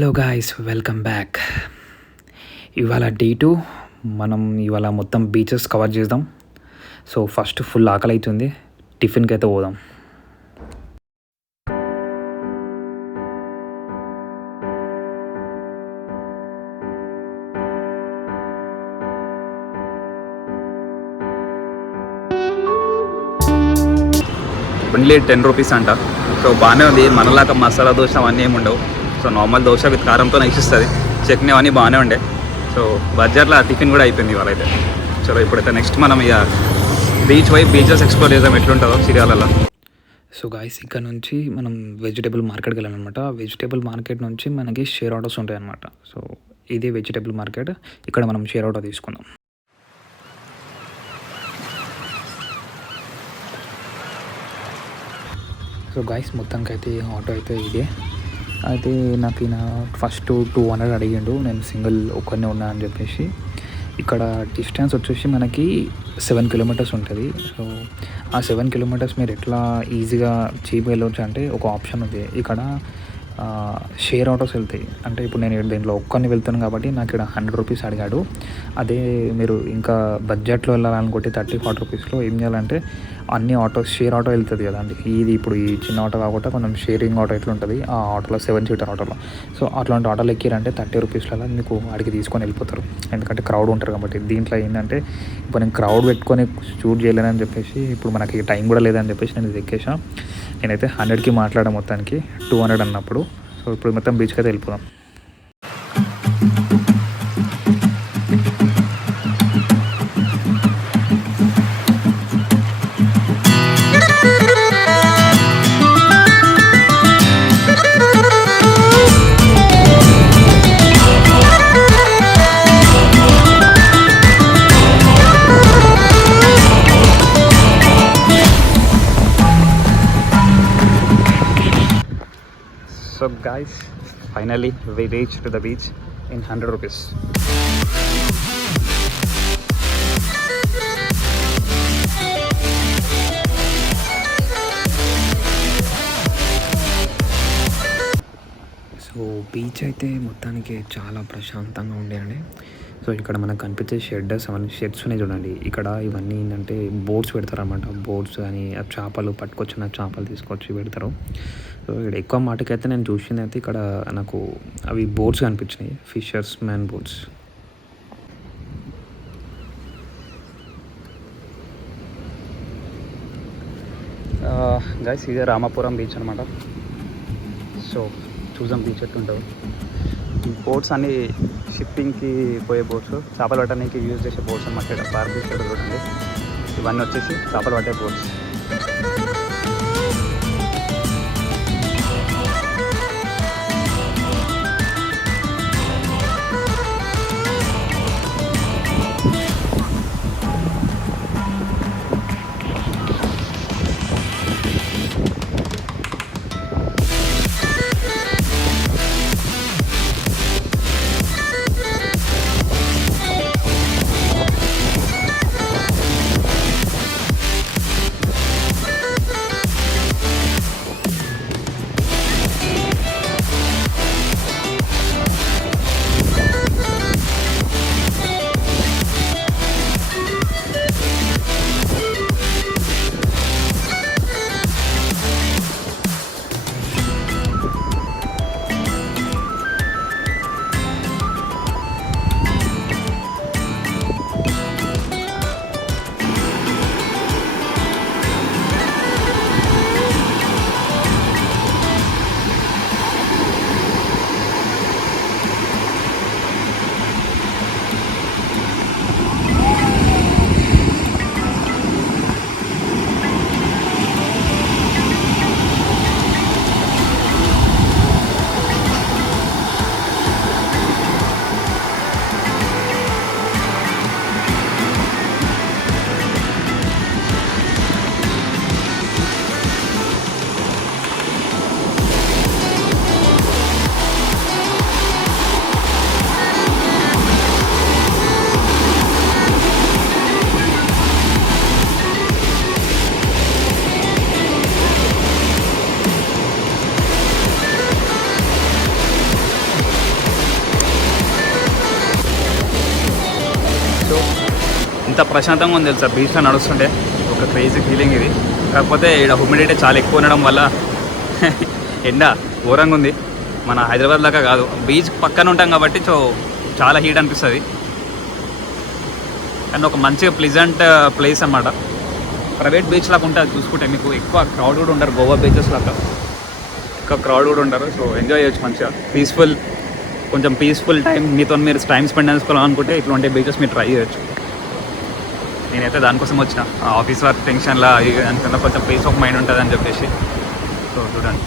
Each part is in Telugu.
Hello guys, welcome back. ఇవాళ డే 2. మనం ఇవాళ మొత్తం బీచెస్ కవర్ చేద్దాం. సో ఫస్ట్ ఫుల్ ఆకలి అవుతుంది, టిఫిన్కి అయితే పోదాం. ఓన్లీ 10 రూపీస్ అంట. సో బాగానే ఉంది. మనలాగా మసాలా దోశ అవన్నీ ఏమి ఉండవు. సో నార్మల్ దోశ విత్ కారంతో ఇస్తుంది. చట్నీ అవన్నీ బాగానే ఉండే. సో బడ్జెట్లో టిఫిన్ కూడా అయిపోయింది ఇవాళ అయితే. చలో ఇప్పుడైతే నెక్స్ట్ మనం ఇక బీచెస్ ఎక్స్ప్లోర్ చేద్దాం ఎట్లుంటుందో సిరియాలలో. సో గాయస్, ఇక్కడ నుంచి మనం వెజిటేబుల్ మార్కెట్కి వెళ్ళాలన్నమాట. వెజిటేబుల్ మార్కెట్ నుంచి మనకి షేర్ ఆటోస్ ఉంటాయి అన్నమాట. సో ఇదే వెజిటేబుల్ మార్కెట్. ఇక్కడ మనం షేర్ ఆటో తీసుకుందాం. సో గాయస్, మొత్తానికి అయితే ఆటో అయితే ఇదే. అయితే నాకు ఈయన ఫస్ట్ 200 అడిగిండు. నేను సింగిల్ ఒక్కరినే ఉన్నా అని చెప్పేసి. ఇక్కడ డిస్టెన్స్ వచ్చేసి మనకి 7 కిలోమీటర్స్ ఉంటుంది. సో ఆ 7 కిలోమీటర్స్ మీరు ఎట్లా ఈజీగా చీప్గా వెళ్ళవచ్చు అంటే ఒక ఆప్షన్ ఉంది ఇక్కడ. షేర్ ఆటోస్ వెళ్తాయి. అంటే ఇప్పుడు నేను దీంట్లో ఒక్కరిని వెళ్తాను కాబట్టి నాకు ఇక్కడ 100 రూపీస్ అడిగాడు. అదే మీరు ఇంకా బడ్జెట్లో వెళ్ళాలనుకుంటే 30-40 రూపీస్లో ఏం చేయాలంటే అన్ని ఆటోస్ షేర్ ఆటో వెళ్తుంది కదా అండి. ఇది ఇప్పుడు ఈ చిన్న ఆటో కాకుండా కొంచెం షేరింగ్ ఆటో ఎట్లా ఉంటుంది ఆ ఆటోలో 7 సీటర్ ఆటోలో. సో అట్లాంటి ఆటోలు ఎక్కిరంటే 30 రూపీస్లలో మీకు అడిగి తీసుకొని వెళ్ళిపోతారు. ఎందుకంటే క్రౌడ్ ఉంటారు కాబట్టి. దీంట్లో ఏంటంటే ఇప్పుడు నేను క్రౌడ్ పెట్టుకొని షూట్ చేయలేనని చెప్పేసి, ఇప్పుడు మనకి టైం కూడా లేదని చెప్పేసి నేను ఇది ఎక్కేసా. నేనైతే 100కి మాట్లాడా, మొత్తానికి 200 అన్నప్పుడు. సో ఇప్పుడు మొత్తం బీచ్కి అయితే వెళ్ళిపోదాం. So guys, finally we reached to the beach in 100 rupees. So beach అయితే మొత్తానికి చాలా ప్రశాంతంగా ఉండేయండి. సో ఇక్కడ మనకు కనిపించే షెడ్స్ ఉన్నాయి చూడండి. ఇక్కడ ఇవన్నీ ఏంటంటే బోట్స్ పెడతారు అన్నమాట. బోట్స్ కానీ చేపలు పట్టుకొచ్చిన చేపలు తీసుకొచ్చి పెడతారు. సో ఇక్కడ ఎక్కువ మాటకైతే నేను చూసింది అయితే ఇక్కడ నాకు అవి బోట్స్ కనిపించినాయి, ఫిషర్స్ మ్యాన్ బోట్స్. గైస్, ఇదే రామాపురం బీచ్ అనమాట. సో చూసాం బీచ్ ఎట్లుంటుంది. ఈ బోట్స్ అన్ని షిప్పింగ్కి పోయే బోట్స్, చేపలు పట్టడానికి యూజ్ చేసే బోట్స్ అన్నమాట. ఇక్కడ పార్క్ చేసేది చూడండి. ఇవన్నీ వచ్చేసి చేపలు పట్టే బోట్స్. ఎంత ప్రశాంతంగా ఉంది తెలుసా బీచ్లో నడుస్తుంటే, ఒక క్రేజీ ఫీలింగ్ ఇది. కాకపోతే ఇక్కడ హ్యూమిడిటీ చాలా ఎక్కువ ఉండడం వల్ల ఎండ ఘోరంగా ఉంది. మన హైదరాబాద్ లాగా కాదు, బీచ్ పక్కన ఉంటాం కాబట్టి సో చాలా హీట్ అనిపిస్తుంది. అండ్ ఒక మంచిగా ప్లెజెంట్ ప్లేస్ అన్నమాట. ప్రైవేట్ బీచ్ లాగా ఉంటుంది చూసుకుంటే, మీకు ఎక్కువ క్రౌడ్ కూడా ఉండరు. గోవా బీచెస్ లాగా ఎక్కువ క్రౌడ్ కూడా ఉండరు. సో ఎంజాయ్ చేయొచ్చు మంచిగా, పీస్ఫుల్, కొంచెం పీస్ఫుల్ టైం మీతో మీరు టైం స్పెండ్ చేసుకోవాలనుకుంటే ఇట్లాంటి బీచెస్ మీరు ట్రై చేయొచ్చు. నేనైతే దానికోసం వచ్చిన, ఆఫీస్ వర్క్ టెన్షన్లా అనుకున్న కొంచెం పీస్ ఆఫ్ మైండ్ ఉంటుంది అని చెప్పేసి. సో చూడండి,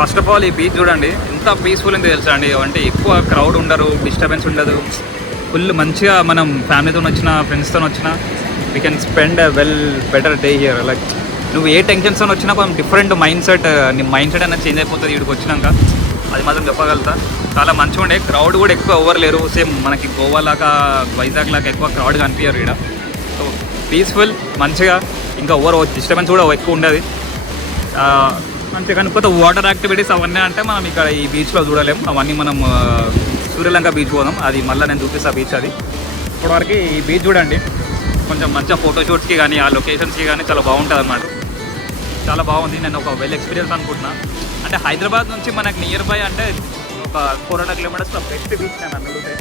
ఫస్ట్ ఆఫ్ ఆల్ ఈ బీచ్ చూడండి ఎంత పీస్ఫుల్ ఉంది తెలుసా అండి. అంటే ఎక్కువ క్రౌడ్ ఉండరు, డిస్టర్బెన్స్ ఉండదు, ఫుల్ మంచిగా మనం ఫ్యామిలీతో వచ్చిన ఫ్రెండ్స్తో వచ్చిన we can spend well better day here. Like నువ్వు ఏ టెన్షన్స్తో వచ్చినా కొంచెం డిఫరెంట్ మైండ్ సెట్, నీ మైండ్ సెట్ అనేది చేంజ్ అయిపోతుంది ఇక్కడికి వచ్చినాక, అది మాత్రం చెప్పగలుగుతా. చాలా మంచిగా ఉండే, క్రౌడ్ కూడా ఎక్కువ ఎవరు లేరు. సేమ్ మనకి గోవా లాగా వైజాగ్ లాగా ఎక్కువ క్రౌడ్ కనిపించారు ఇక్కడ. సో పీస్ఫుల్ మంచిగా, ఇంకా ఎవరు డిస్టర్బెన్స్ కూడా ఎక్కువ ఉండదు. అంతే కాకపోతే వాటర్ యాక్టివిటీస్ అవన్నీ అంటే మనం ఇక్కడ ఈ బీచ్లో చూడలేము. అవన్నీ మనం సూర్యలంక బీచ్ పోదాం, అది మళ్ళీ నేను చూపిస్తాను బీచ్. అది ఇప్పటివరకు ఈ బీచ్ చూడండి కొంచెం మంచిగా ఫోటోషూట్స్కి కానీ ఆ లొకేషన్స్కి కానీ చాలా బాగుంటుంది అన్నమాట. చాలా బాగుంది. నేను ఒక వెల్ ఎక్స్పీరియన్స్ అనుకుంటున్నా. అంటే హైదరాబాద్ నుంచి మనకి నియర్ బై అంటే ఒక 400 కిలోమీటర్స్లో బెస్ట్ బీచ్ నేను అనుకుంటే.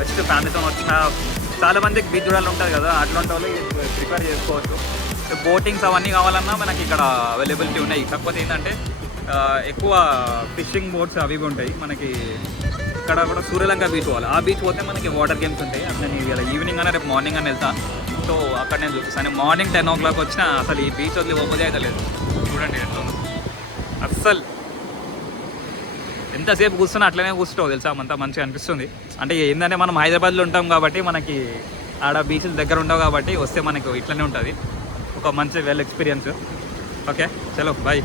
బెస్ట్ ఫ్యామిలీతో వచ్చిన చాలా మందికి బీచ్ చూడాలని ఉంటుంది కదా, అట్లాంటి వాళ్ళు ప్రిపేర్ చేసుకోవచ్చు. బోటింగ్స్ అవన్నీ కావాలన్నా మనకి ఇక్కడ అవైలబిలిటీ ఉన్నాయి. కాకపోతే ఏంటంటే ఎక్కువ ఫిషింగ్ బోట్స్ అవి ఉంటాయి మనకి. ఇక్కడ కూడా సూర్యలంక బీచ్ పోవాలి. ఆ బీచ్ పోతే మనకి వాటర్ గేమ్స్ ఉంటాయి. అది నేను ఇవాళ ఈవినింగ్ అనే రేపు మార్నింగ్ అని వెళ్తాను. సో అక్కడ నేను చూపిస్తాను. మార్నింగ్ 10 o'clock వచ్చినా అసలు ఈ బీచ్ వదిలి ఓపెన్ అయితే లేదు. చూడండి ఎట్లా అస్సలు ఎంతసేపు కూర్చున్నా అట్లనే కూర్చుంటావు తెలుసా, అంతా మంచిగా అనిపిస్తుంది. అంటే ఏంటంటే మనం హైదరాబాద్లో ఉంటాం కాబట్టి మనకి ఆడ బీచ్ల దగ్గర ఉంటావు కాబట్టి వస్తే మనకు ఇట్లనే ఉంటుంది ఒక మంచి వెల్ ఎక్స్పీరియన్స్. ఓకే చలో బాయ్.